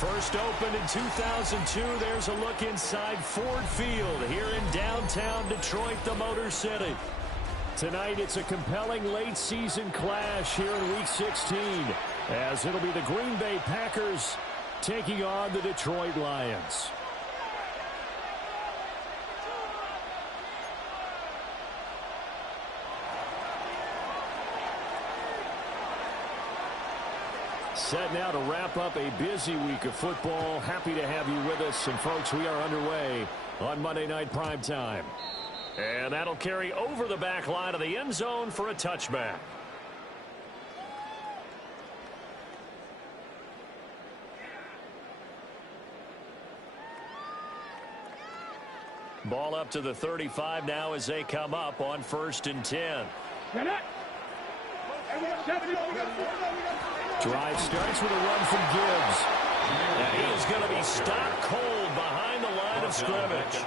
First opened in 2002, there's a look inside Ford Field here in downtown Detroit, the Motor City. Tonight, it's a compelling late-season clash here in Week 16, as it'll be the Green Bay Packers taking on the Detroit Lions. Set now to wrap up a busy week of football. Happy to have you with us. And, folks, we are underway on Monday Night Primetime. And that'll carry over the back line of the end zone for a touchback. Ball up to the 35 now as they come up on 1st and 10. Drive starts with a run from Gibbs. And he is going to be stopped cold behind the line of scrimmage.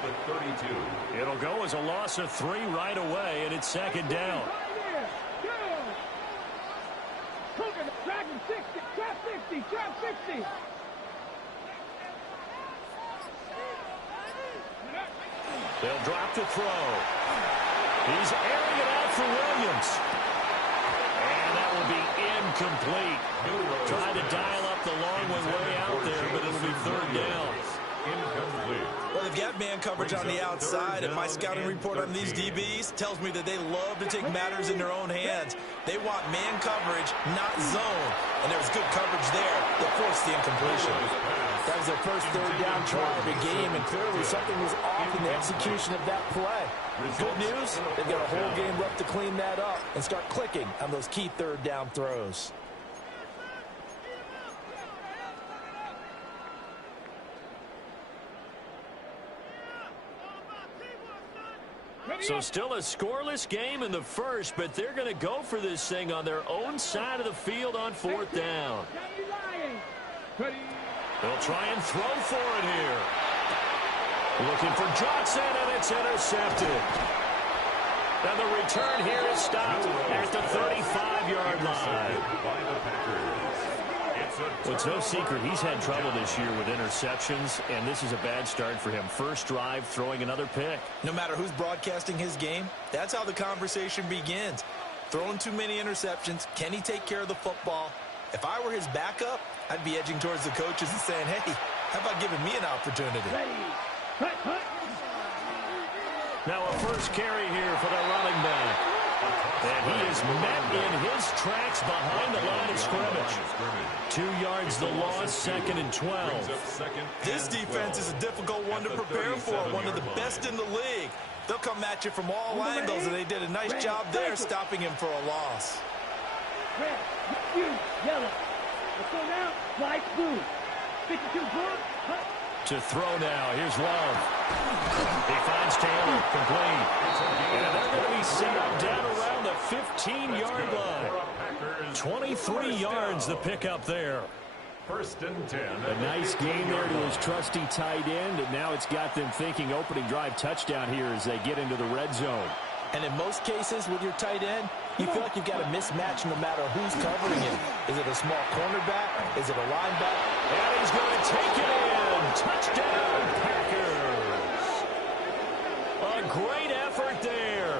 It'll go as a loss of 3 right away, and it's 2nd down. They'll drop the throw. He's airing it out for Williams. And that will be incomplete. Trying to dial up the long one way out there, but it'll be 3rd down. Well, they've got man coverage on the outside, and my scouting report on these DBs tells me that they love to take matters in their own hands. They want man coverage, not zone. And there was good coverage there that forced the incompletion. That was their first 3rd down try of the game, and clearly something was off in the execution of that play. Good news, they've got a whole game left to clean that up and start clicking on those key 3rd down throws. So still a scoreless game in the first, but they're going to go for this thing on their own side of the field on 4th down. They'll try and throw for it here. Looking for Johnson, and it's intercepted. And the return here is stopped at the 35-yard line. Well, it's no secret he's had trouble this year with interceptions, and this is a bad start for him. First drive, throwing another pick. No matter who's broadcasting his game, that's how the conversation begins. Throwing too many interceptions, can he take care of the football? If I were his backup, I'd be edging towards the coaches and saying, hey, how about giving me an opportunity? Now a first carry here for the running back. And he is met in his tracks behind the line of scrimmage. 2 yards the loss, 2nd and 12. This defense is a difficult one to prepare for, one of the best in the league. They'll come at you from all angles, and they did a nice job there stopping him for a loss. Red, yellow. Let's go now. White, blue. 52 blue. To throw now. Here's Love. He finds Taylor. Complete. And they're going to be set up down around the 15-yard line. 23 yards the pickup there. 1st and 10. A nice game there to his trusty tight end, and now it's got them thinking opening drive touchdown here as they get into the red zone. And in most cases with your tight end, you feel like you've got a mismatch no matter who's covering him. Is it a small cornerback? Is it a linebacker? And he's going to take it in. Touchdown, Packers. A great effort there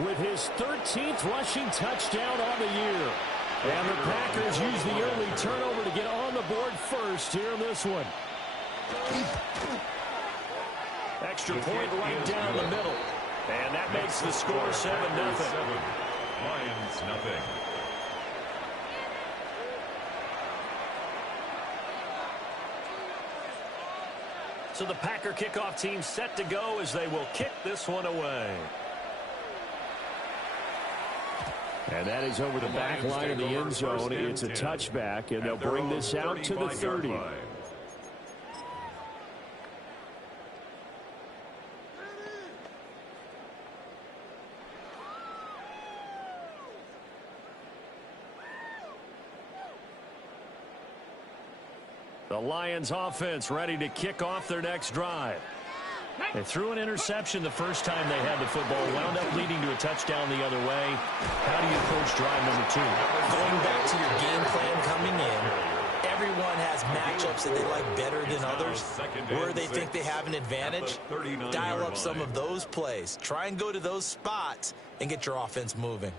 with his 13th rushing touchdown on the year. And the Packers use the early turnover to get on the board first here in this one. Extra point right down the middle. And that makes the score 7-0. Lions nothing. So the Packer kickoff team set to go as they will kick this one away. And that is over the back line of the end zone. It's a touchback, and they'll bring this out to the 30. The Lions offense ready to kick off their next drive. They threw an interception the first time they had the football, wound up leading to a touchdown the other way. How do you approach drive number 2? Going back to your game plan coming in, Everyone has matchups that they like better than others, where they think they have an advantage. Dial up some of those plays. Try and go to those spots and get your offense moving.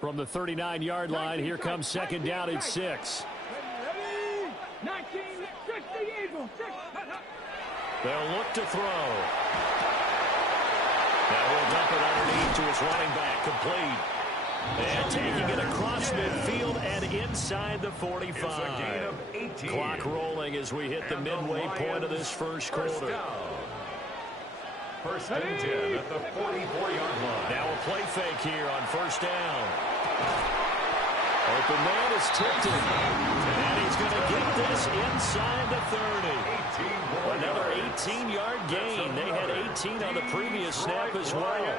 From the 39-yard line, here comes second down at 6. 19, 60 Eagles. They'll look to throw. Now he'll dump it underneath to his running back, complete. And taking it across midfield and inside the 45. Clock rolling as we hit the midway point of this first quarter. First and 10 at the 44-yard line. Now a play fake here on first down. Open man is tipped in. And he's going to get this inside the 30. Another 18-yard gain. They had 18 on the previous snap as well.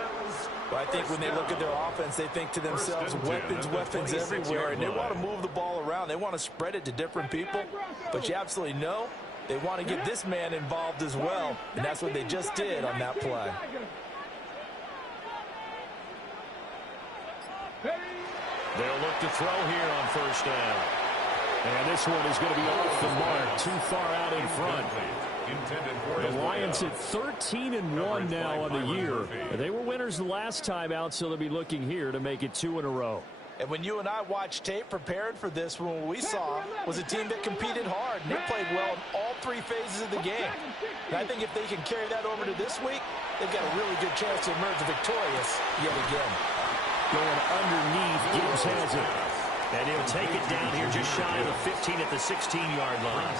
But I think when they look at their offense, they think to themselves, weapons everywhere, and they want to move the ball around. They want to spread it to different people. But you absolutely know they want to get this man involved as well, and that's what they just did on that play. They'll look to throw here on first down. And this one is going to be off the mark, too far out in front. The Lions at 13-1 now on the year. They were winners the last time out, so they'll be looking here to make it 2 in a row. And when you and I watched tape prepared for this, what we saw was a team that competed hard, and they played well in all 3 phases of the game. And I think if they can carry that over to this week, they've got a really good chance to emerge victorious yet again. Going underneath, Gibbs has it. And he'll take it down here just shy of the 15 at the 16-yard line.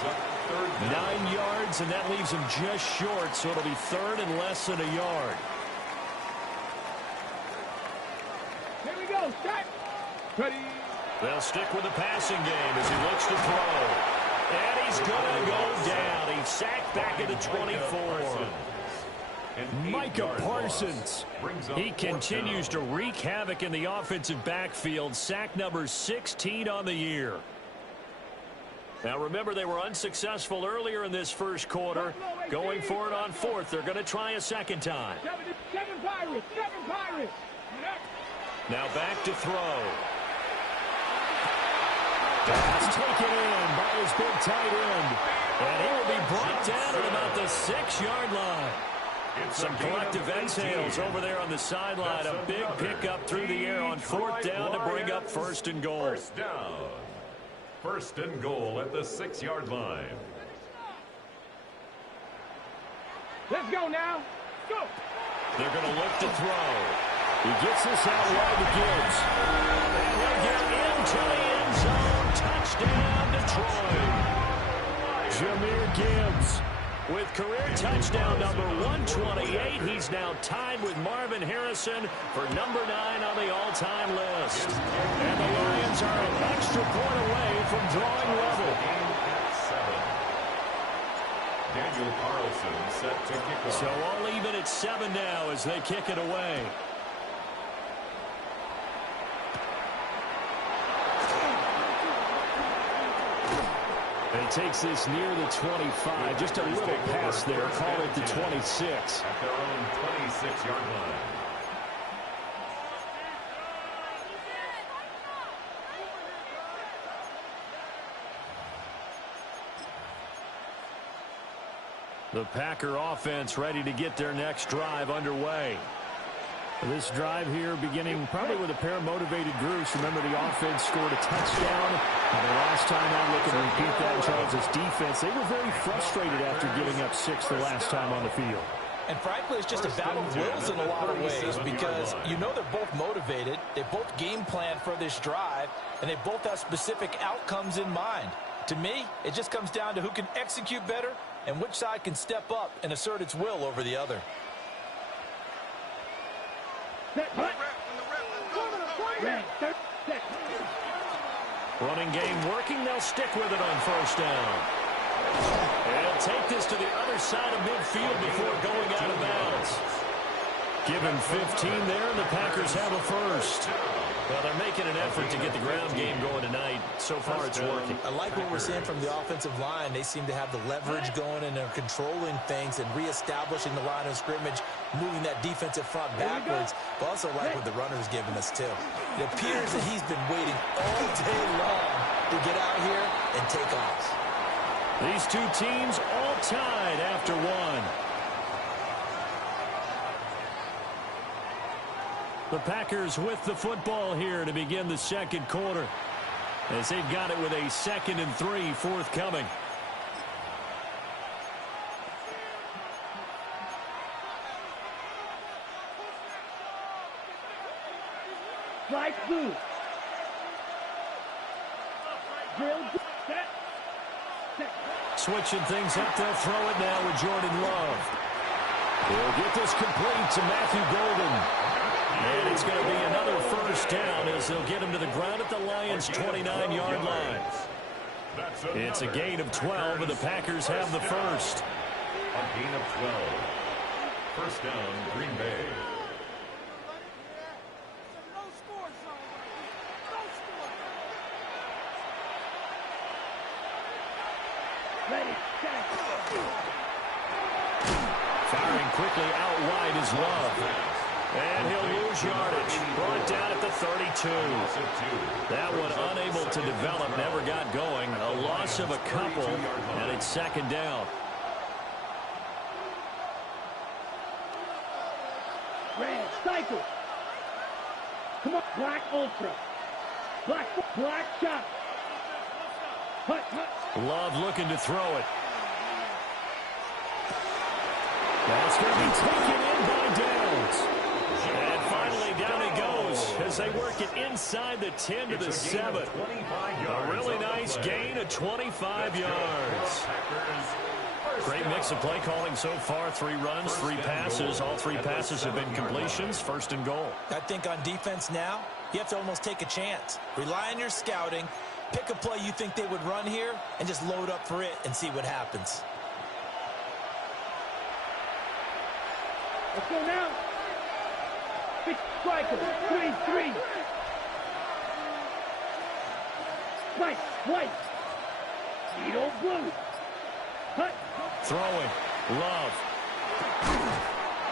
9 yards, and that leaves him just short, so it'll be third and less than a yard. Here we go, start. Ready. They'll stick with the passing game as he looks to throw. And he's going to go down. He's sacked back at the 24. Micah Parsons. He continues to wreak havoc in the offensive backfield. Sack number 16 on the year. Now remember, they were unsuccessful earlier in this first quarter. Going for it on fourth. They're going to try a second time. Seven Pirates. Now back to throw. Pass taken in by his big tight end. And he will be brought down at about the 6-yard line. Some collective exhales over there on the sideline. A big pickup through the air on fourth down to bring up first and goal. First and goal at the 6-yard line. Let's go now. Go. They're going to look to throw. He gets this out wide to Gibbs. And they get into the end zone. Touchdown, Detroit. Jahmyr Gibbs with career touchdown number 128. He's now tied with Marvin Harrison for number 9 on the all-time list. And the Lions are an extra point away from drawing level. Daniel Carlson set to kick off. So all even at 7 now as they kick it away. And he takes this near the 25. Just a little pass there. Call it the 26. At their own 26-yard line. The Packer offense ready to get their next drive underway. This drive here beginning probably with a pair of motivated groups. Remember, the offense scored a touchdown. And the last time out, looking to repeat that in Charles' defense, they were very frustrated after giving up 6 the last time on the field. And frankly, it's just a battle of wills in a lot of ways because you know they're both motivated. They both game plan for this drive, and they both have specific outcomes in mind. To me, it just comes down to who can execute better and which side can step up and assert its will over the other. Running game working. They'll stick with it on first down. And take this to the other side of midfield before going out of bounds. Given 15 there, and the Packers have a first. Well, they're making an effort to get the ground game going tonight. So far, it's working. I like what we're seeing from the offensive line. They seem to have the leverage going, and they're controlling things and reestablishing the line of scrimmage, moving that defensive front backwards. But also like what the runner's giving us, too. It appears that he's been waiting all day long to get out here and take off. These two teams all tied after one. The Packers with the football here to begin the second quarter, as they've got it with a 2nd and 3 forthcoming. Strike blue. Drill. Set. Set. Switching things up, they'll throw it now with Jordan Love. He'll get this complete to Matthew Golden. And it's going to be another first down as they'll get him to the ground at the Lions' 29-yard line. It's a gain of 12, and the Packers have the first. A gain of 12. First down, Green Bay. Ready. Set. Firing quickly out wide is Love. And he'll lose yardage. Brought down at the 32. That one unable to develop, never got going. A loss of a couple, and it's 2nd down. Red. Cycle. Come on. Black ultra. Black shot. Hut. Love looking to throw it. That's going to be taken in by Downs. And finally, down he goes as they work it inside the 10 to the 7. A really nice gain of 25 yards. Great mix of play calling so far. 3 runs, 3 passes. All 3 passes have been completions. 1st and goal. I think on defense now, you have to almost take a chance. Rely on your scouting. Pick a play you think they would run here and just load up for it and see what happens. Let's go now. Big striker. 3-3. White. Needle blue. Hut. Throwing. Love.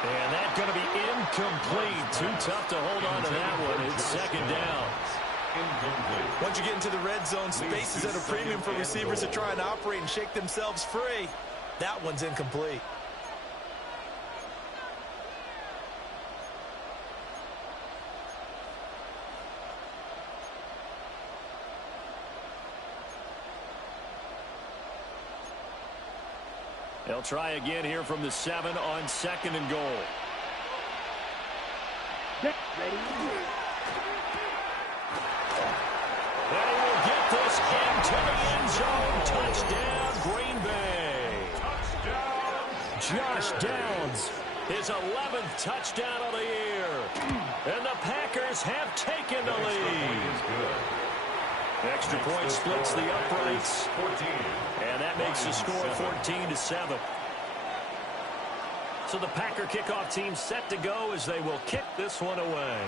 And that's going to be incomplete. Too tough to hold on to that one. It's 2nd down. Once you get into the red zone, space is at a premium for receivers to try and operate and shake themselves free. That one's incomplete. They'll try again here from the 7 on 2nd and goal. Ready. And he will get this into the end zone. Touchdown, Green Bay. Josh Downs, his 11th touchdown of the year. And the Packers have taken the lead. Extra point splits the uprights. And that makes the score 14-7. So the Packer kickoff team set to go as they will kick this one away.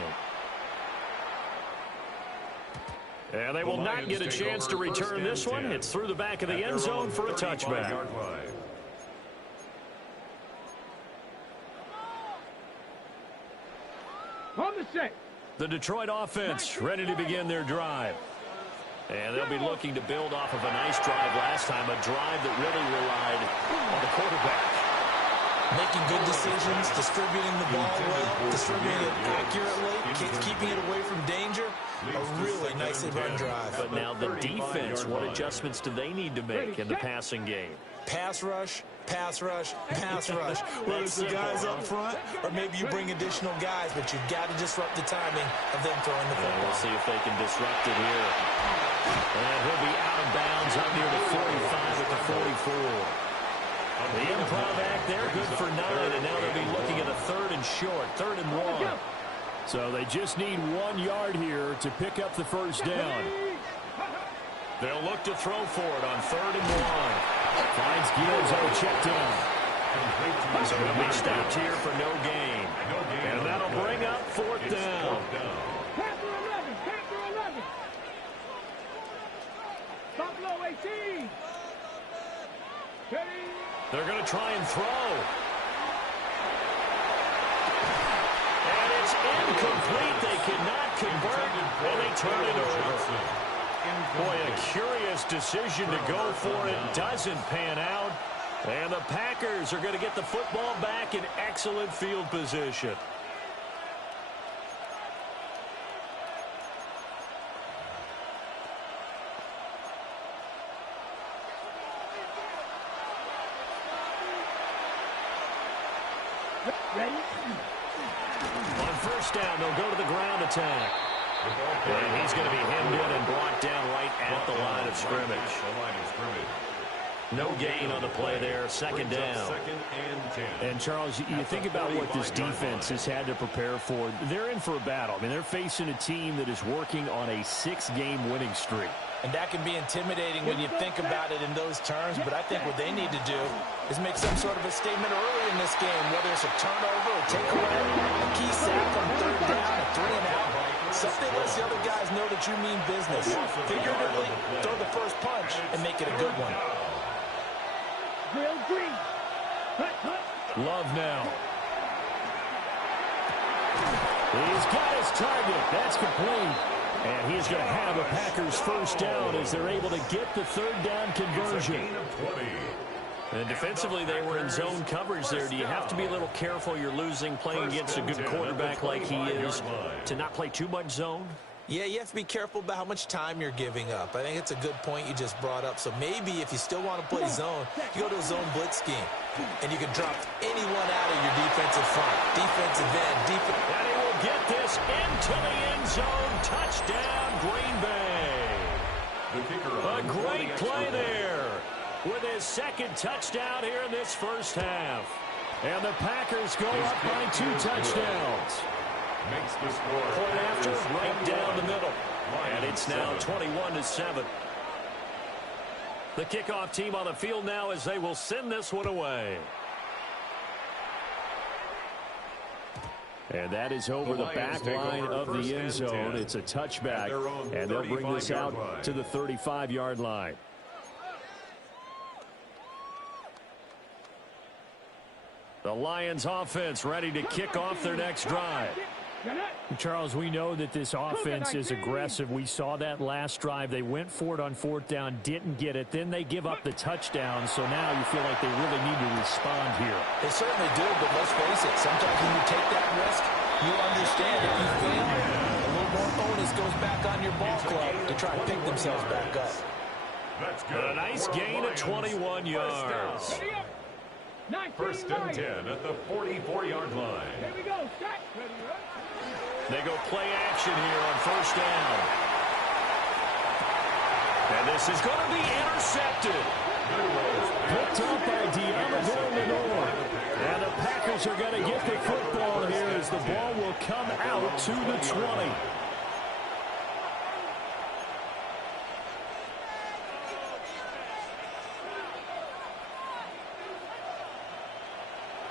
And they will not get a chance to return this one. It's through the back of the end zone for a touchback. On the set. The Detroit offense ready to begin their drive. And they'll be looking to build off of a nice drive last time, a drive that really relied on the quarterback. Making good decisions, distributing the ball well, distributing it accurately, keeping it away from danger. A really nicely run drive. But now the defense, what adjustments do they need to make in the passing game? Pass rush, pass rush, pass rush. Whether it's the guys up front or maybe you bring additional guys, but you've got to disrupt the timing of them throwing the football. We'll see if they can disrupt it here. And he'll be out of bounds up near the 45 at the 44. The improv act there, good for 9, and now they'll be looking at a 3rd and short, 3rd and 1. So they just need 1 yard here to pick up the first down. They'll look to throw for it on 3rd and 1. Finds Gilzo checked in. So he'll be stopped here for no gain. And that'll bring up 4th down. Panther 11. Buffalo 18. They're going to try and throw. And it's incomplete. They cannot convert, and they turn it over. Boy, a curious decision to go for it. Doesn't pan out. And the Packers are going to get the football back in excellent field position. Ready? On first down, they'll go to the ground attack. And he's going to be hemmed in and brought down right at the line of scrimmage. No gain on the play there. Second down. And, Charles, you think about what this defense has had to prepare for. They're in for a battle. I mean, they're facing a team that is working on a 6-game winning streak. And that can be intimidating when you think about it in those terms, but I think what they need to do is make some sort of a statement early in this game, whether it's a turnover, a takeaway, a key sack on third down, a 3-and-out. Something lets the other guys know that you mean business. Figuratively, throw the first punch and make it a good one. Drill green. Love now. He's got his target. That's complete. And he's going to have a Packers first down as they're able to get the third down conversion. And defensively, they were in zone coverage there. Do you have to be a little careful? You're losing playing against a good quarterback like he is to not play too much zone? Yeah, you have to be careful about how much time you're giving up. I think it's a good point you just brought up. So maybe if you still want to play zone, you go to a zone blitz scheme. And you can drop anyone out of your defensive front. Defensive end, And he will get this into the end zone. Touchdown, Green Bay. A great play there with his second touchdown here in this first half. And the Packers go up by 2 touchdowns. Makes the score. Point after, right down the middle. And it's now 21-7. The kickoff team on the field now as they will send this one away. And that is over the back line of the end zone. It's a touchback, and they'll bring this out to the 35-yard line. The Lions offense ready to kick off their next drive. Charles, we know that this offense is aggressive. We saw that last drive. They went for it on fourth down, didn't get it. Then they give up the touchdown, so now you feel like they really need to respond here. They certainly do, but let's face it, sometimes when you take that risk, you understand if you fail, a little more onus goes back on your ball club to try and pick themselves back up. That's good. A nice gain of 21 yards. First and 10 at the 44-yard line. Here we go. Start. Ready, right? They go play action here on first down. And this is going to be intercepted. Picked up by Deontay Lenore. And the Packers are going to get the football here as the ball will come out to the 20.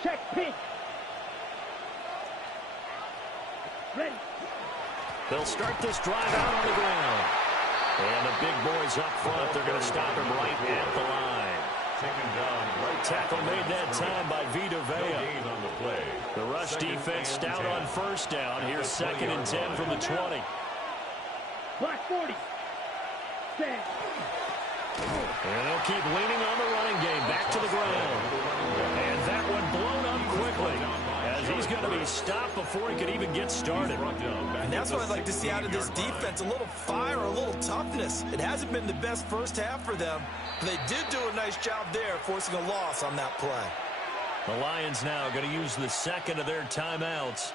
Check pitch. Ready. They'll start this drive out on the ground. And the big boys up front, they're going to stop him right at the line. Taken down right Tackle made that time by Vita Vea. gain on the play. The rush defense stout on first down. Here's 2nd and 10 from the 20. Black 40. Set. And they'll keep leaning on the running game. Back to the ground. And that one blown up quickly as he's going to be stopped before he could even get started. And that's what I'd like to see out of this defense, a little fire, a little toughness. It hasn't been the best first half for them, but they did do a nice job there forcing a loss on that play. The Lions now going to use the second of their timeouts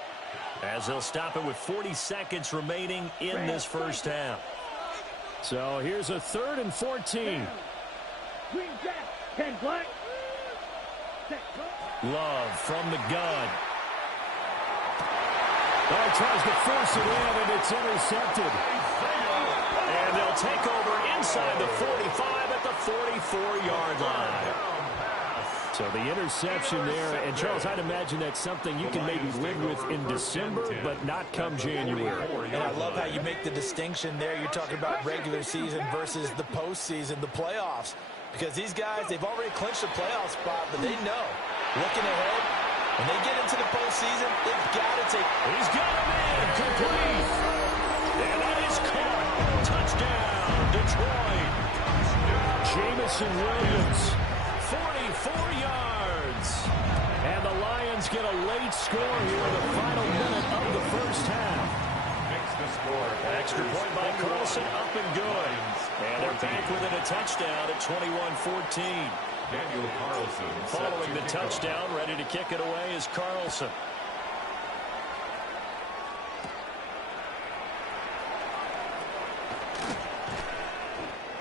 as they'll stop it with 40 seconds remaining in this first half. So here's a 3rd and 14. Green jack. 10 black. Set. Go. Love from the gun. Oh, tries to force it in, and it's intercepted. And they'll take over inside the 45 at the 44-yard line. So the interception there, and Charles, I'd imagine that's something you can maybe live with in December, but not come January. And I love how you make the distinction there. You're talking about regular season versus the postseason, the playoffs. Because these guys, they've already clinched a playoff spot, but they know, looking ahead, when they get into the postseason, they've got to take. He's got him in, complete. And that is caught. Touchdown, Detroit. Jamison Williams, 44 yards. And the Lions get a late score here in the final minute of the first half. Makes the score. Extra point by Carlson, up and good. And they're back within a touchdown at 21-14. Daniel Carlson. Following the touchdown, ready to kick it away is Carlson.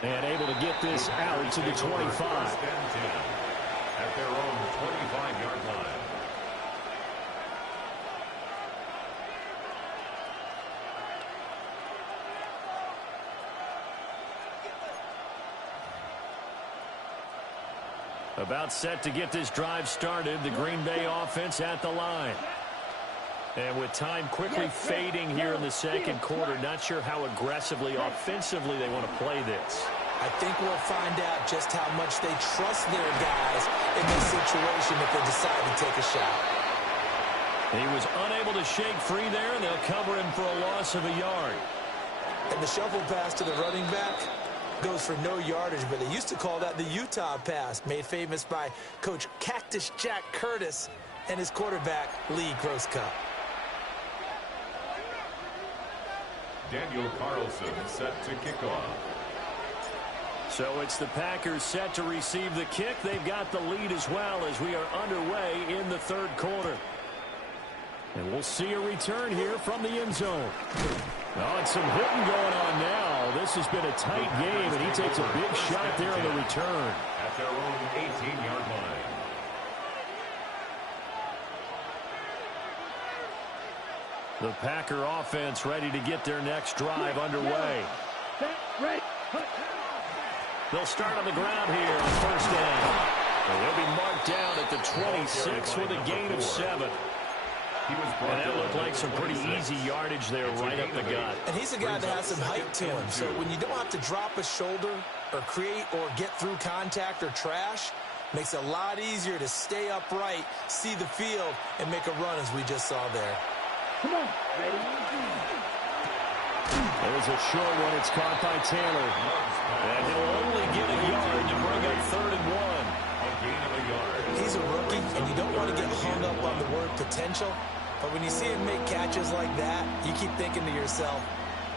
And able to get this out to the 25. At their own 25-yard line. About set to get this drive started, the Green Bay offense at the line. And with time quickly fading here in the second quarter, not sure how aggressively, offensively they want to play this. I think we'll find out just how much they trust their guys in this situation if they decide to take a shot. He was unable to shake free there, and they'll cover him for a loss of a yard. And the shuffle pass to the running back goes for no yardage, but they used to call that the Utah pass, made famous by Coach Cactus Jack Curtis and his quarterback, Lee Grosskopf. Daniel Carlson set to kick off. So it's the Packers set to receive the kick. They've got the lead as well as we are underway in the third quarter. And we'll see a return here from the end zone. Oh, and some hitting going on now. This has been a tight game, and he takes a big shot there on the return. At their own 18-yard line. The Packer offense ready to get their next drive underway. They'll start on the ground here on first down. And they'll be marked down at the 26 with a gain of 7. And that looked like some pretty easy yardage there right up the gut. And he's a guy that has some height to him. So when you don't have to drop a shoulder or create or get through contact or trash, makes it a lot easier to stay upright, see the field, and make a run as we just saw there. Come on. There's a short one. It's caught by Taylor. And he'll only get a yard to bring up 3rd and 1. A gain of a yard. He's a rookie, and you don't want to get hung up on the word potential. But when you see him make catches like that, you keep thinking to yourself,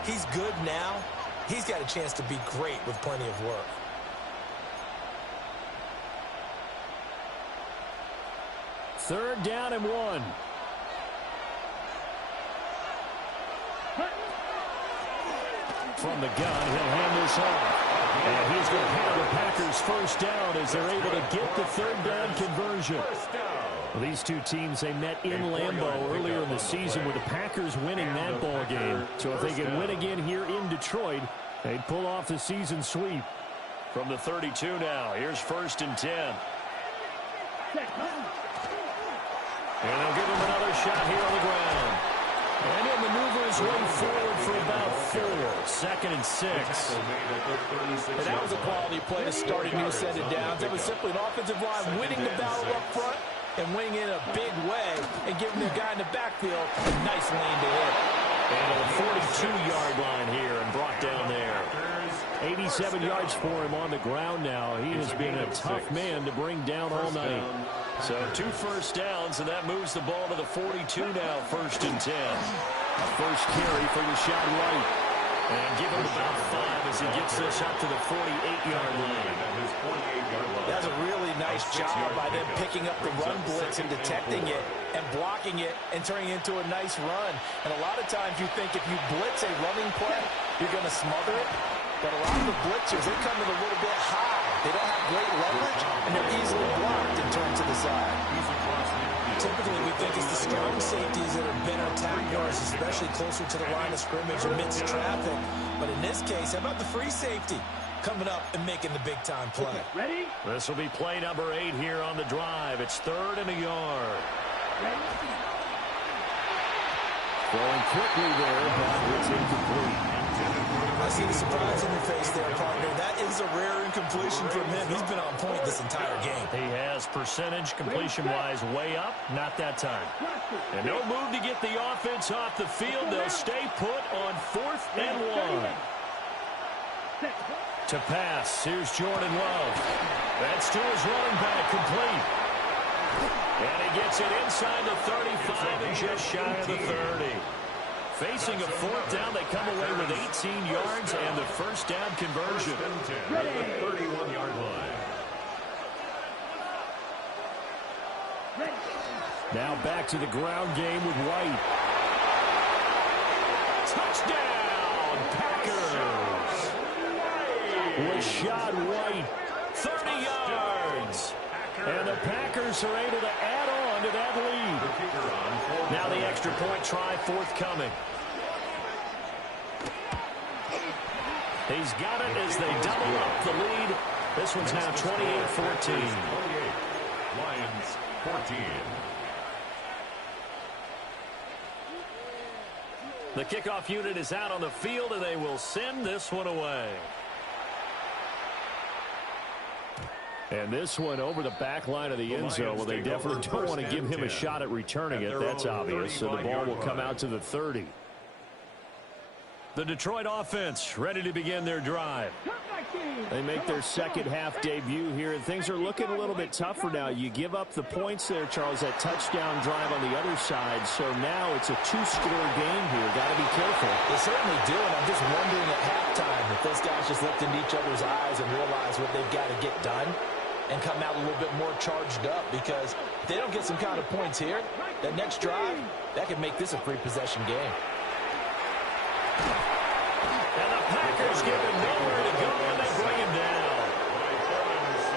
he's good now. He's got a chance to be great with plenty of work. Third down and 1. From the gun, he'll hand this off. And he's going to have the Packers first down as they're able to get the third down conversion. Well, these two teams, they met in Lambeau earlier in the season with the Packers winning that ball game. So if they can win again here in Detroit, they'd pull off the season sweep. From the 32 now, here's 1st and 10. And they'll give him another shot here on the ground. And he'll maneuver his way forward for about 4. 2nd and 6. And that was a quality play to start a new set of downs. It was simply an offensive line winning the battle up front and winning in a big way and giving their guy in the backfield a nice lane to hit. And on the 42-yard line here and brought down there. 87 yards for him on the ground now. He has been a tough man to bring down all night. So 2 first downs, and that moves the ball to the 42 now, 1st and 10. First carry for Rashad White. And give him about 5 as he gets this up to the 48-yard line. That's a really nice job by them picking up the run blitz and detecting it and blocking it and turning it into a nice run. And a lot of times you think if you blitz a running play, you're going to smother it. But a lot of the blitzers, they come in a little bit high. They don't have great leverage, and they're easily blocked and turned to the side. Typically, we think it's the strong safeties that are better tacklers, especially closer to the line of scrimmage amidst traffic. But in this case, how about the free safety coming up and making the big-time play? Ready? This will be play number 8 here on the drive. It's 3rd and a yard. Throwing quickly there, but it's incomplete. I see the surprise on your face there, partner. That is a rare incompletion from him. He's been on point this entire game. He has percentage completion-wise way up, not that time. And no move to get the offense off the field. They'll stay put on 4th and 1. To pass. Here's Jordan Love. That's to his running back, complete. And he gets it inside the 35 and just shy of the 30. Facing a fourth down, they come away with 18 yards and the first down conversion. 31-yard line. Now back to the ground game with White. Touchdown, Packers! Rashad White, 30 yards. And the Packers are able to add on to that lead. Now the extra point try forthcoming. He's got it as they double up the lead. This one's now 28-14. Lions 14. The kickoff unit is out on the field, and they will send this one away. And this one over the back line of the end zone. Well, they definitely don't want to give him a shot at returning it. That's obvious. So the ball will come out to the 30. The Detroit offense ready to begin their drive. They make their second half debut here, and things are looking a little bit tougher now. You give up the points there, Charles, that touchdown drive on the other side. So now it's a two-score game here. Got to be careful. They certainly do, and I'm just wondering at halftime if those guys just looked into each other's eyes and realized what they've got to get done and come out a little bit more charged up, because if they don't get some kind of points here, that next drive, that could make this a free-possession game. And the Packers give him nowhere to go, and they bring him down.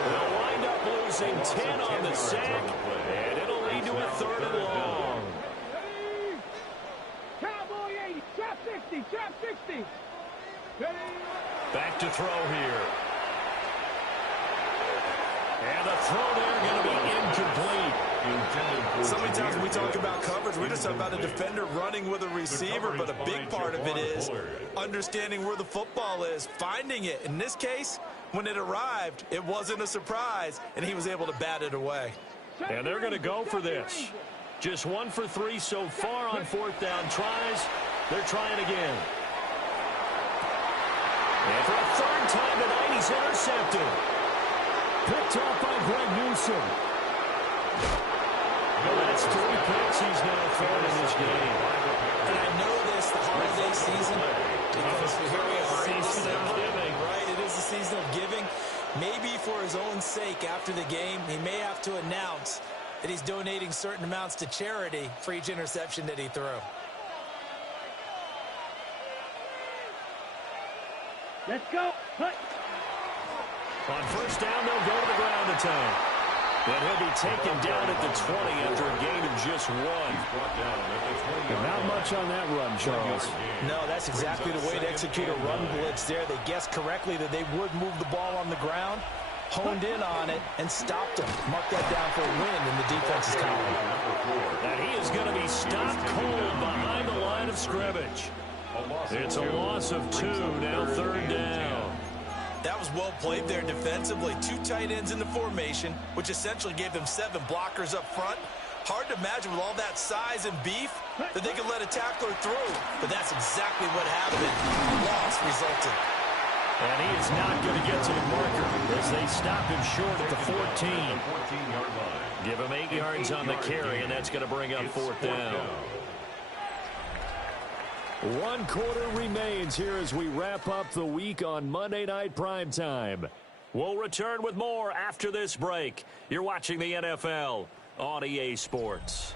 They'll wind up losing 10 on the sack, and it'll lead to a third and long. Cowboy 80, trap 60, trap 60. Back to throw here. And the throw there going to be incomplete. So many times when we talk about coverage, we're just talking about a defender running with a receiver, but a big part of it is understanding where the football is, finding it. In this case, when it arrived, it wasn't a surprise, and he was able to bat it away. And they're going to go for this. Just 1 for 3 so far on fourth down tries. They're trying again. And for a third time tonight, he's intercepted. Picked off by Greg Newsome. Well, that's 3 picks he's now thrown in this game. And I know this, the holiday season, because here we are in December, right? It is the season of giving. Maybe for his own sake, after the game, he may have to announce that he's donating certain amounts to charity for each interception that he threw. Let's go. Hut. On first down, they'll go to the ground attack. And he'll be taken down at the 20 after a gain of just 1. Not much on that run, Charles. No, that's exactly the way to execute a run blitz there. They guessed correctly that they would move the ball on the ground, honed in on it, and stopped him. Mark that down for a win in the defense's column. And he is going to be stopped cold behind the line of scrimmage. It's a loss of 2, now third down. That was well played there defensively. 2 tight ends in the formation, which essentially gave them 7 blockers up front. Hard to imagine with all that size and beef that they could let a tackler through. But that's exactly what happened. Loss resulted. And he is not going to get to the marker as they stop him short at the 14. 14-yard line. Give him 8 yards on the carry, and that's going to bring up fourth down. 1 quarter remains here as we wrap up the week on Monday Night Primetime. We'll return with more after this break. You're watching the NFL on EA Sports.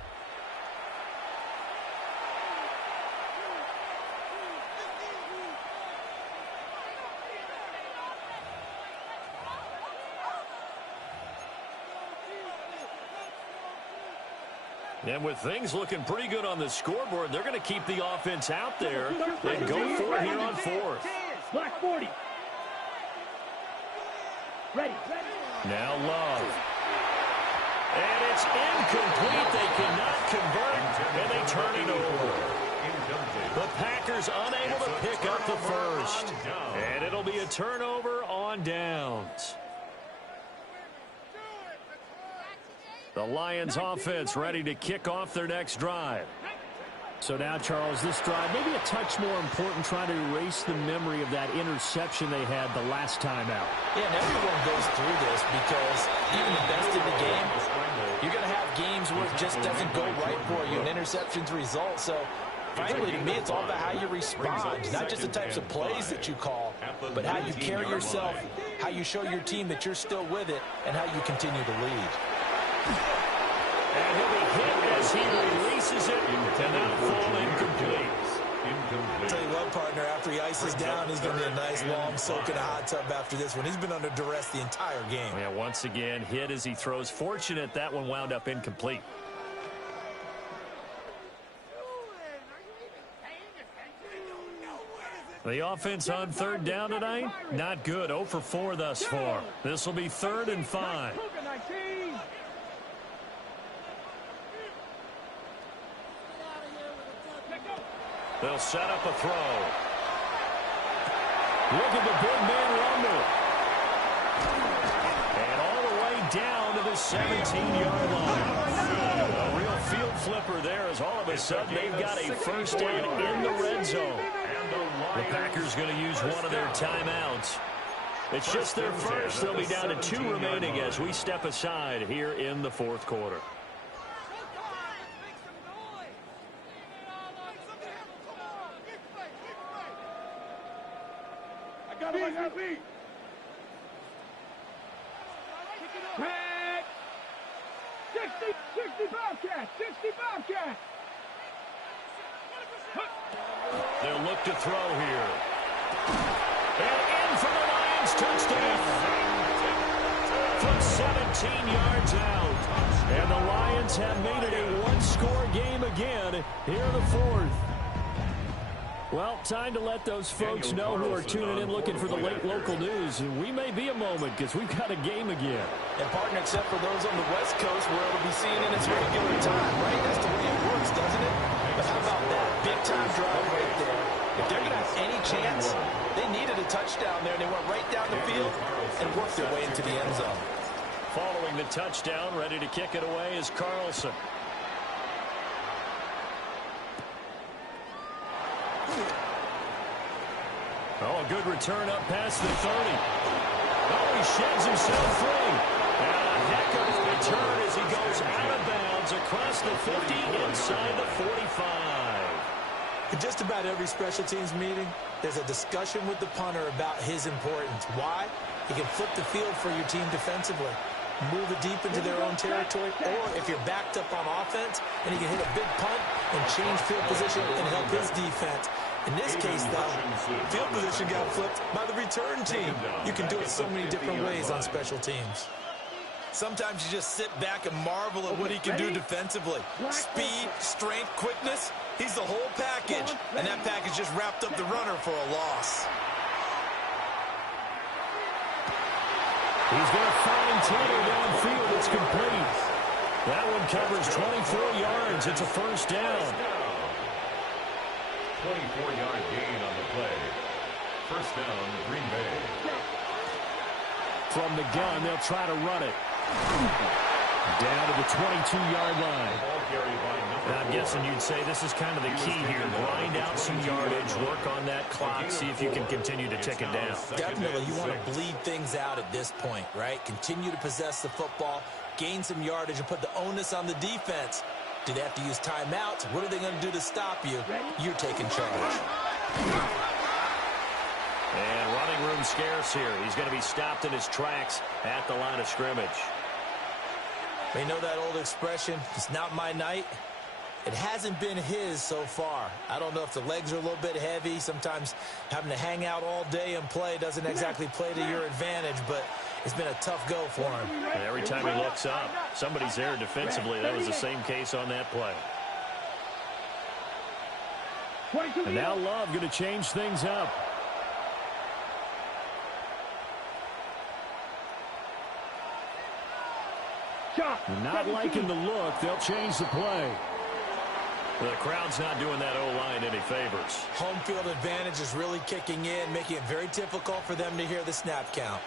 And with things looking pretty good on the scoreboard, they're going to keep the offense out there and go for it here on fourth. Black 40. Ready. Now Love. And it's incomplete. They cannot convert, and they turn it over. The Packers unable to pick up the first. And it'll be a turnover on downs. The Lions offense ready to kick off their next drive. So now, Charles, this drive, maybe a touch more important, trying to erase the memory of that interception they had the last time out. Yeah, and everyone goes through this because even the best in the game, you're going to have games where it just doesn't go right for you, and interceptions result. So, frankly, to me, it's all about how you respond, not just the types of plays that you call, but how you carry yourself, how you show your team that you're still with it, and how you continue to lead. And he'll be hit as he releases it, and that'll fall incomplete. Tell you what, partner, after he ices down, he's going to need a nice long soak in a hot tub after this one. He's been under duress the entire game. Yeah, once again, hit as he throws. Fortunate that one wound up incomplete. The offense on third down tonight, not good. 0 for 4 thus far. This will be 3rd and 5. They'll set up a throw. Look at the big man rumble. And all the way down to the 17-yard line. A real field flipper there as all of a sudden they've got a first down in the red zone. The Packers going to use one of their timeouts. It's just their first. They'll be down to 2 remaining as we step aside here in the 4th quarter. Back. 60 Bobcats. 60 Bobcats. They'll look to throw here. And in for the Lions touchdown. From 17 yards out. And the Lions have made it a one-score game again here in the 4th. Well, time to let those folks know who are tuning in looking for the late local news. And we may be a moment because we've got a game again. And, partner, except for those on the West Coast, where it'll be seen in its regular time, right? That's the way it works, doesn't it? But how about that big-time drive right there? If they're going to have any chance, they needed a touchdown there, and they went right down the field and worked their way into the end zone. Following the touchdown, ready to kick it away is Carlson. Oh, a good return up past the 30. Oh, he sheds himself free. And a heck of a return as he goes out of bounds across the 50 inside the 45. In just about every special teams meeting, there's a discussion with the punter about his importance. Why? He can flip the field for your team defensively, move it deep into their own territory, or if you're backed up on offense, and he can hit a big punt and change field position and help his defense. In this case, though, field position got flipped by the return team. You can do it so many different ways on special teams. Sometimes you just sit back and marvel at what he can do defensively. Speed, strength, quickness, he's the whole package. And that package just wrapped up the runner for a loss. He's going to find Taylor downfield. It's complete. That one covers 24 yards. It's a first down. 24-yard gain on the play. First down, Green Bay. From the gun, they'll try to run it. Down to the 22-yard line. I'm guessing you'd say this is kind of the key here. Grind out some yardage, work on that clock, see if you can continue to tick it down. Definitely, you want to bleed things out at this point, right? Continue to possess the football, gain some yardage, and put the onus on the defense. Do they have to use timeouts? What are they going to do to stop you? You're taking charge. And running room scarce here. He's going to be stopped in his tracks at the line of scrimmage. They know that old expression, it's not my night. It hasn't been his so far. I don't know if the legs are a little bit heavy. Sometimes having to hang out all day and play doesn't exactly play to your advantage, but it's been a tough go for him. And every time he looks up, somebody's there defensively. That was the same case on that play. And now Love going to change things up. Not liking the look. They'll change the play. The crowd's not doing that O-line any favors. Home field advantage is really kicking in, making it very difficult for them to hear the snap count.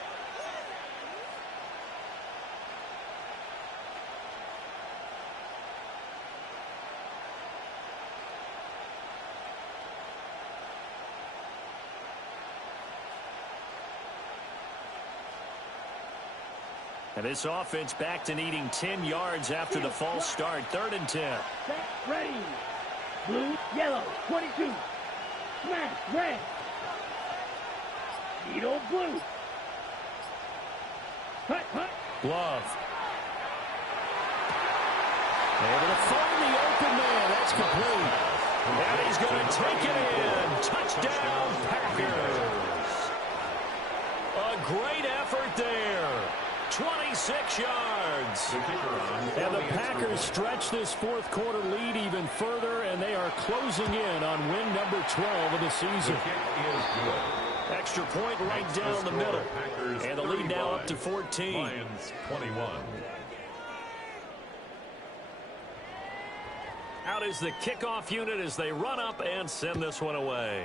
And this offense back to needing 10 yards after the false start. 3rd and 10. Set, ready. Blue, yellow, 22. Smash, red. Needle, blue. Cut, cut. Glove. Able to find the open man. That's complete. And he's going to take it in. Touchdown, Packers. A great effort there. 26 yards. And the Packers stretch this fourth quarter lead even further, and they are closing in on win number 12 of the season. Extra point right down the middle. And the lead now up to 14. Lions 21. Out is the kickoff unit as they run up and send this one away.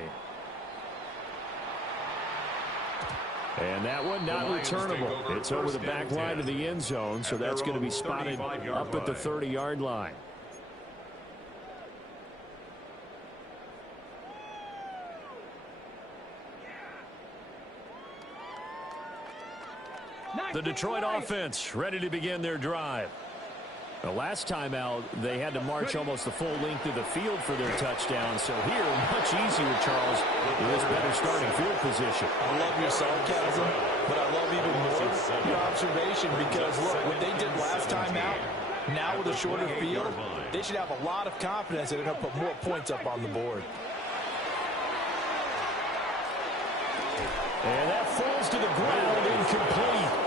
And that one not returnable. It's over the back line of the end zone, so that's going to be spotted up at the 30-yard line. The Detroit offense ready to begin their drive. The last time out, they had to march almost the full length of the field for their touchdown. So here, much easier, Charles, with this better starting field position. I love your sarcasm, but I love even more your observation because, look, what they did last time out, now with a shorter field, they should have a lot of confidence that they're going to put more points up on the board. And that falls to the ground, incomplete.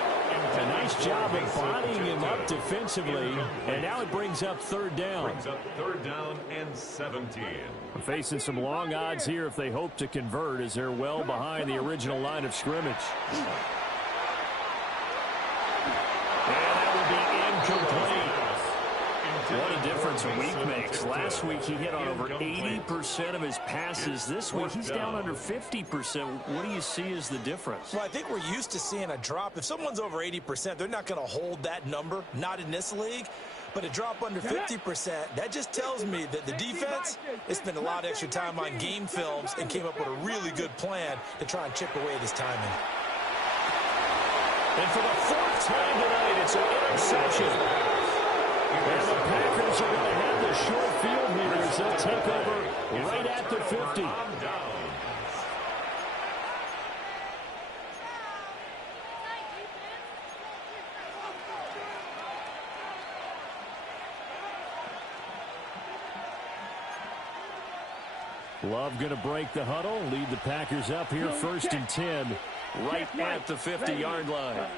A nice job of bodying him up defensively, and now it brings up 3rd down. Brings up 3rd down and 17. Facing some long odds here if they hope to convert, as they're well behind the original line of scrimmage. And that will be incomplete. What a difference a week makes. Last week he hit on over 80% of his passes. This week he's down under 50%. What do you see as the difference? Well, I think we're used to seeing a drop. If someone's over 80%, they're not going to hold that number, not in this league. But a drop under 50%, that just tells me that the defense, they spent a lot of extra time on game films and came up with a really good plan to try and chip away this timing. And for the 4th time tonight, it's an interception. And the Packers are going to have the short field here as they'll take over right at the 50. Love going to break the huddle, lead the Packers up here 1st and 10. Right at the 50-yard line.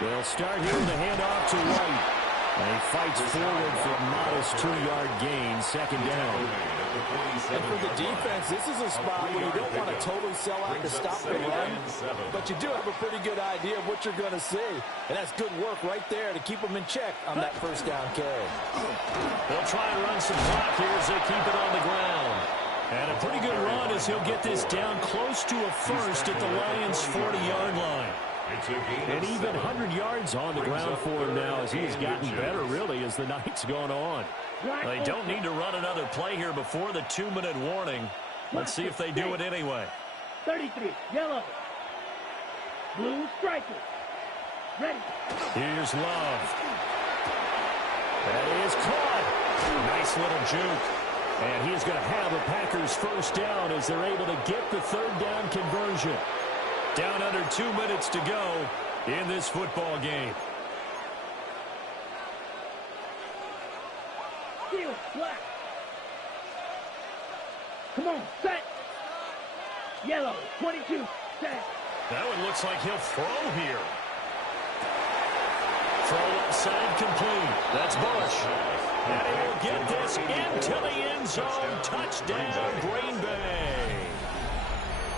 They'll start here with a handoff to White. And he fights forward for a modest 2-yard gain, 2nd down. And for the defense, this is a spot where you don't want to totally sell out to stop the run, but you do have a pretty good idea of what you're going to see. And that's good work right there to keep them in check on that 1st down carry. They'll try and run some clock here as they keep it on the ground. And a pretty good run as he'll get this down close to a first at the Lions' 40-yard line. And even 100 yards on the ground for him now as he has gotten better, really, as the night's gone on. They don't need to run another play here before the 2-minute warning. Let's see if they do it anyway. 33, yellow. Blue striker. Ready. Here's Love. That is caught. Nice little juke. And he's going to have a Packers 1st down as they're able to get the 3rd down conversion. Down under 2 minutes to go in this football game. Steel, black. Come on, set. Yellow, 22, set. That one looks like he'll throw here. Throw outside complete. That's Bush. And he will get this into the end zone. Touchdown, Green Bay.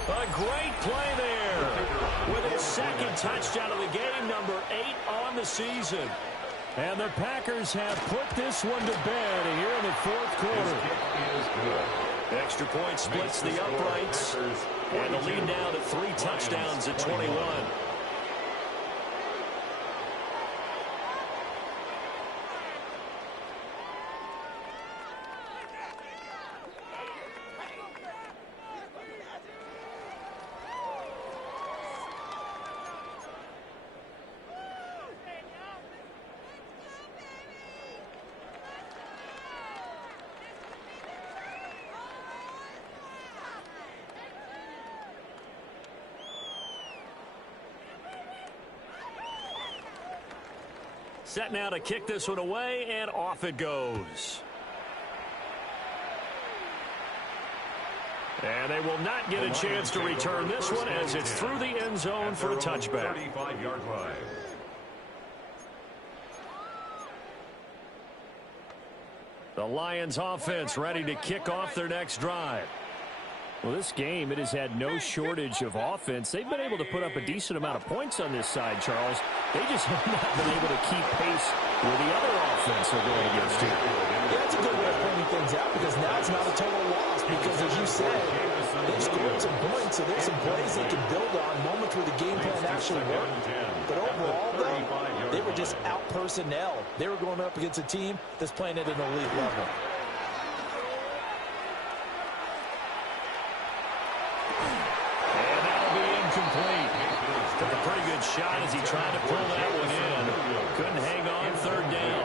A great play there with his 2nd touchdown of the game, number 8 on the season. And the Packers have put this one to bed here in the 4th quarter. Extra point splits the uprights. And the lead now to 3 touchdowns at 21. Set now to kick this one away, and off it goes. And they will not get a chance to return this one as it's through the end zone for a touchback. 35-yard line. The Lions offense ready to kick off their next drive. Well, this game, it has had no shortage of offense. They've been able to put up a decent amount of points on this side, Charles. They just have not been able to keep pace with the other offense they're going against here. Yeah, that's a good way of pointing things out because now it's not a total loss because, as you said, they've scored some points, so there's some plays they can build on, moments where the game plan actually worked. But overall, though, they were just out personnel. They were going up against a team that's playing at an elite level. And that'll be incomplete. Took a pretty good shot as he tried to pull that one in. Couldn't hang on third down.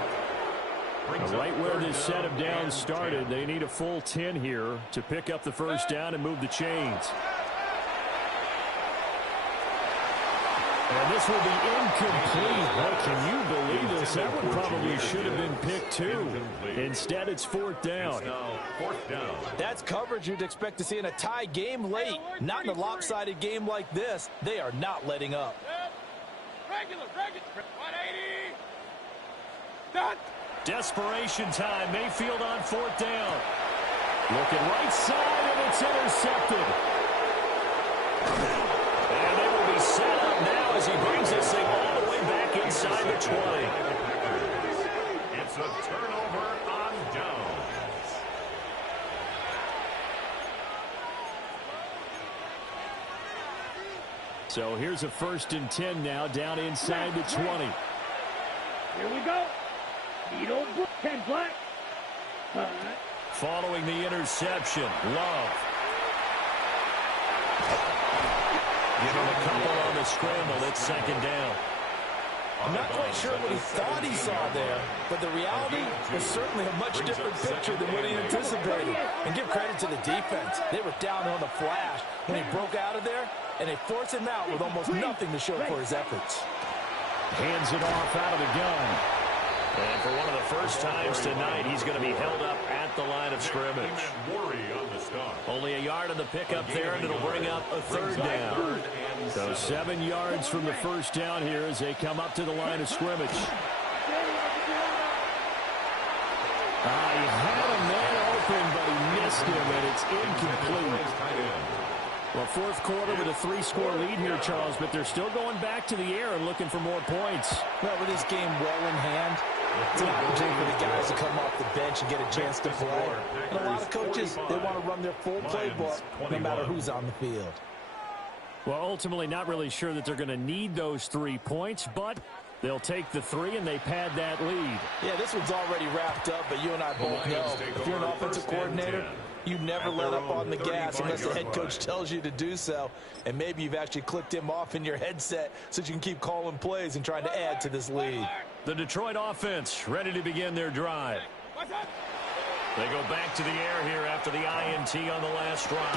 Right where this set of downs started, they need a full 10 here to pick up the first down and move the chains. And this will be incomplete. Boy, can you believe this? That one probably should have been picked too. Instead, it's fourth down. That's coverage you'd expect to see in a tie game late. Not in a lopsided game like this. They are not letting up. Regular. 180. Done. Desperation time. Mayfield on fourth down. Looking right side, and it's intercepted. And they will be set up now as he brings this thing all the way back inside the 20. It's a turnover on downs. So here's a 1st and 10 now down inside the 20. Here we go. Need old 10 black. Following the interception, Love. Give him a couple on the scramble. It's second down. I'm not quite sure what he thought he saw there, but the reality was certainly a much different picture than what he anticipated. And give credit to the defense. They were down on the flash when he broke out of there, and they forced him out with almost nothing to show for his efforts. Hands it off out of the gun. And for one of the first times tonight, he's going to be held up at the line of scrimmage. Only a yard on the pickup there, and it'll bring up a third down. So 7 yards from the first down here as they come up to the line of scrimmage. He had a man open, but he missed him, and it's incomplete. Well, fourth quarter with a 3-score lead here, Charles, but they're still going back to the air and looking for more points. Well, with this game well in hand, it's an opportunity for the guys to come off the bench and get a chance to play. And a lot of coaches, they want to run their full playbook no matter who's on the field. Well, ultimately not really sure that they're going to need those 3 points, but they'll take the 3 and they pad that lead. Yeah, this one's already wrapped up, but you and I both know if you're an offensive coordinator, you never let up on the gas unless the head coach tells you to do so. And maybe you've actually clicked him off in your headset so you can keep calling plays and trying to add to this lead. The Detroit offense ready to begin their drive. They go back to the air here after the INT on the last drive.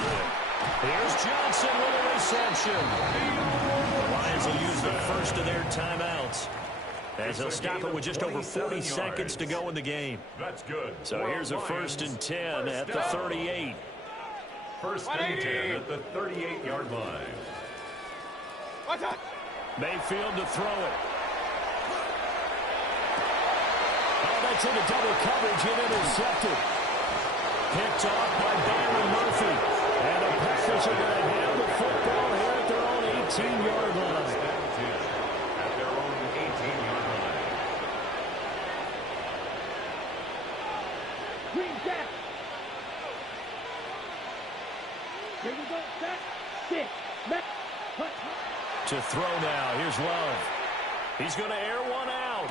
Here's Johnson with a reception. The Lions will use the first of their timeouts as they'll stop it with just over 40 seconds to go in the game. That's good. So here's a 1st and 10 at the 38. 1st and 10 at the 38-yard line. Mayfield to throw it. Oh, that's into double coverage and intercepted. Picked off by Byron Murphy. And the Packers are going to have the football here at their own 18-yard line. At their own 18-yard line. Green jack. Here we go. Set. 6. To throw now. Here's Love. He's going to air one out.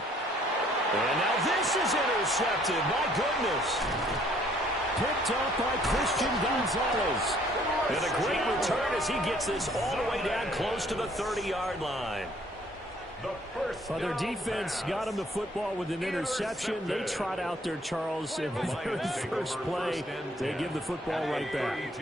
And now this is intercepted. My goodness. Picked up by Christian Gonzalez. And a great return as he gets this all the way down close to the 30-yard line. Well, their defense got him the football with an interception. They trot out there, Charles, in the very first play. They give the football right back.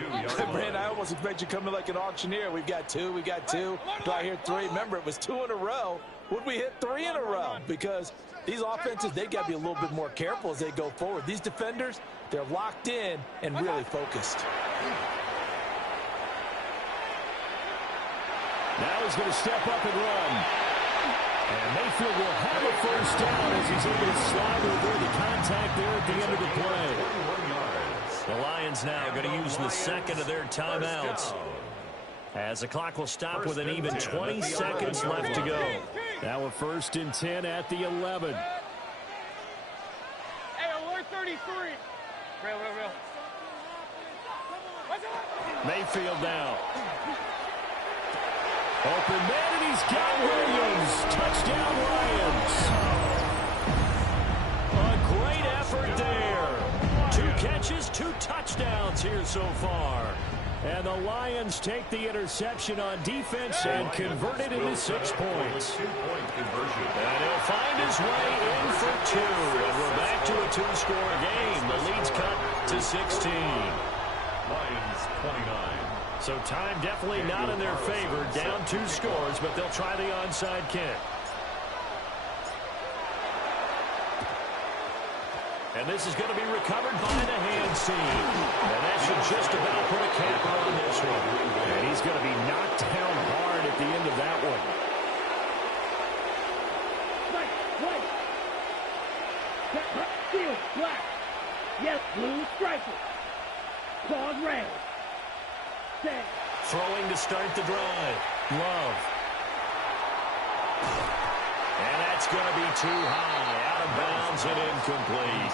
Brand, I almost expect you coming like an auctioneer. We've got 2, we got 2. Do I hear 3? Remember, it was 2 in a row. Would we hit 3 in a row? Because these offenses, they got to be a little bit more careful as they go forward. These defenders, they're locked in and really focused. Now he's going to step up and run. And Mayfield will have a first down as he's able to slide over the contact there at the end of the play. The Lions now going to use the second of their timeouts, as the clock will stop with an even 20 seconds left to go. Now a 1st and 10 at the 11. Hey, alert 33. Real. Mayfield now. Open man, and he's got Williams. Touchdown, Lions. A great effort there. 2 catches, 2 touchdowns here so far. And the Lions take the interception on defense and convert it into 6 points. And he'll find his way in for 2. And we're back to a 2-score game. The lead's cut to 16. Lions 29. So time definitely not in their favor. Down 2 scores, but they'll try the onside kick. And this is going to be recovered by the hands team. And that should just about put a capper on this one. And he's going to be knocked down hard at the end of that one. Right. Steel, black. Yes, blue, striker. Claws red. Throwing to start the drive. Love. And that's going to be too high. Out of bounds and incomplete.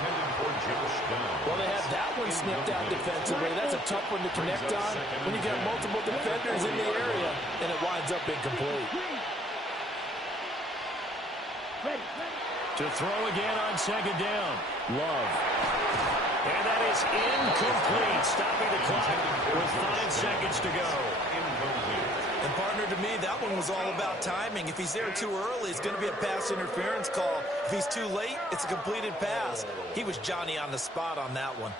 Well, they had that one snipped out defensively. That's a tough one to connect on when you got multiple defenders in the area, and it winds up incomplete. To throw again on 2nd down. Love. And that is incomplete, stopping the clock with 5 seconds to go. And, partner, to me, that one was all about timing. If he's there too early, it's going to be a pass interference call. If he's too late, it's a completed pass. He was Johnny on the spot on that one.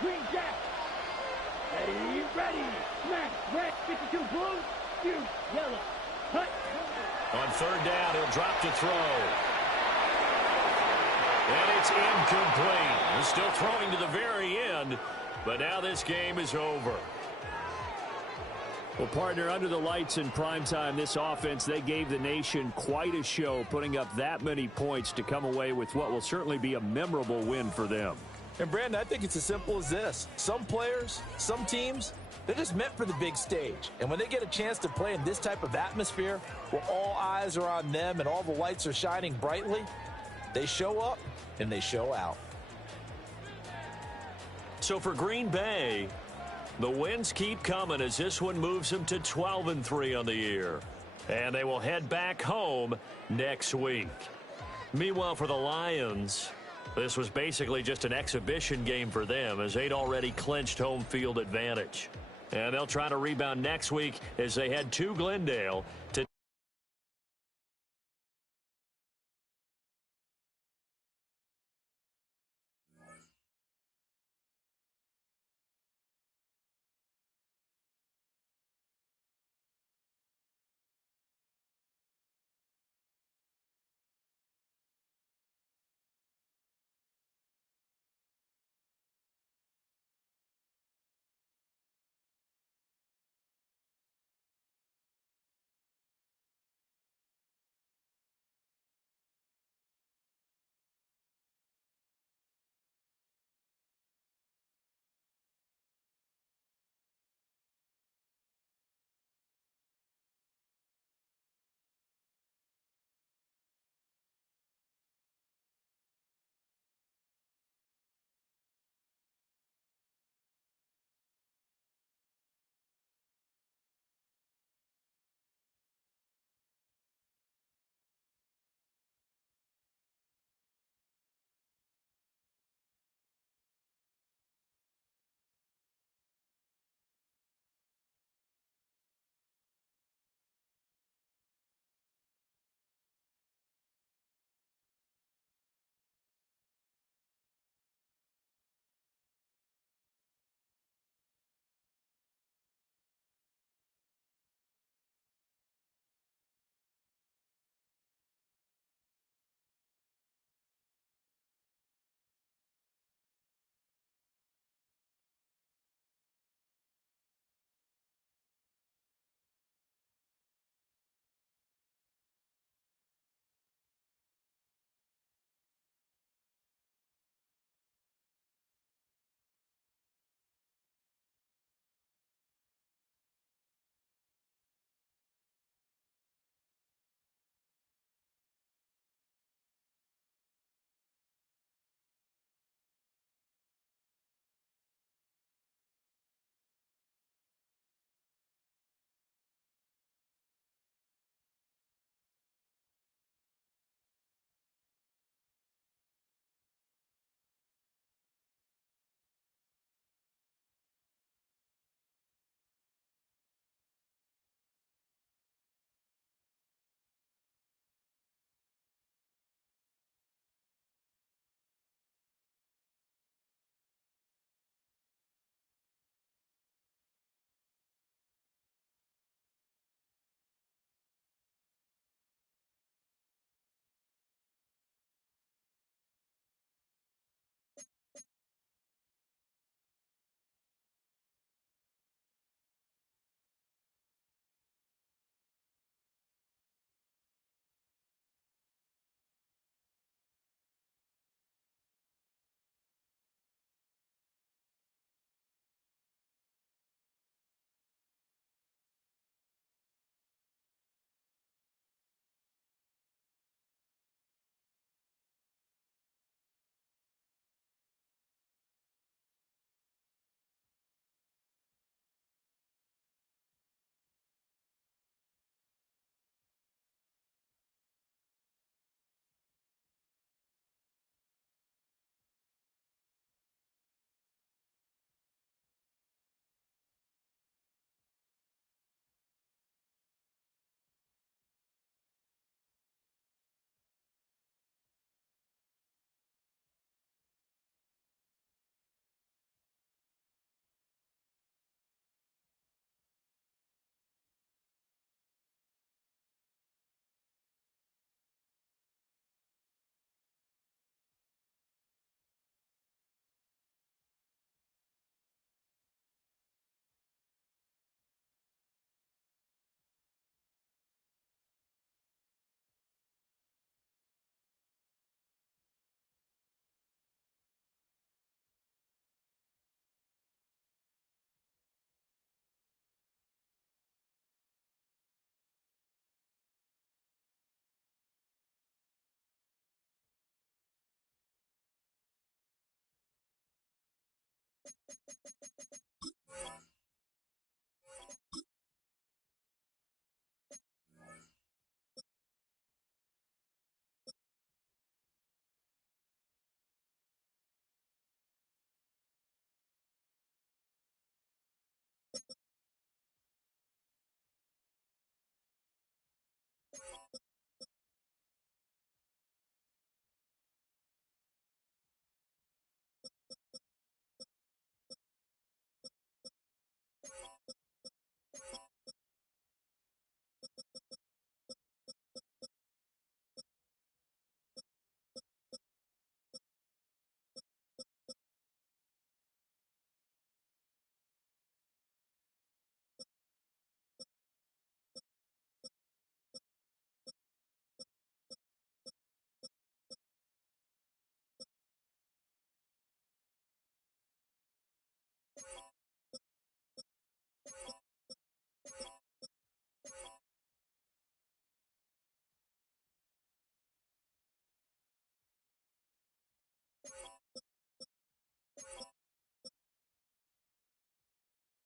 Green Jack. Ready. Smack. Red. 52 blue. Shoot. Yellow. Hut. On 3rd down, he'll drop to throw. And it's incomplete. He's still throwing to the very end, but now this game is over. Well, partner, under the lights in primetime, this offense, they gave the nation quite a show, putting up that many points to come away with what will certainly be a memorable win for them. And, Brandon, I think it's as simple as this. Some players, some teams, they're just meant for the big stage. And when they get a chance to play in this type of atmosphere where all eyes are on them and all the lights are shining brightly, they show up and they show out. So for Green Bay, the wins keep coming as this one moves them to 12-3 on the year. And they will head back home next week. Meanwhile, for the Lions, this was basically just an exhibition game for them as they'd already clinched home field advantage. And they'll try to rebound next week as they head to Glendale to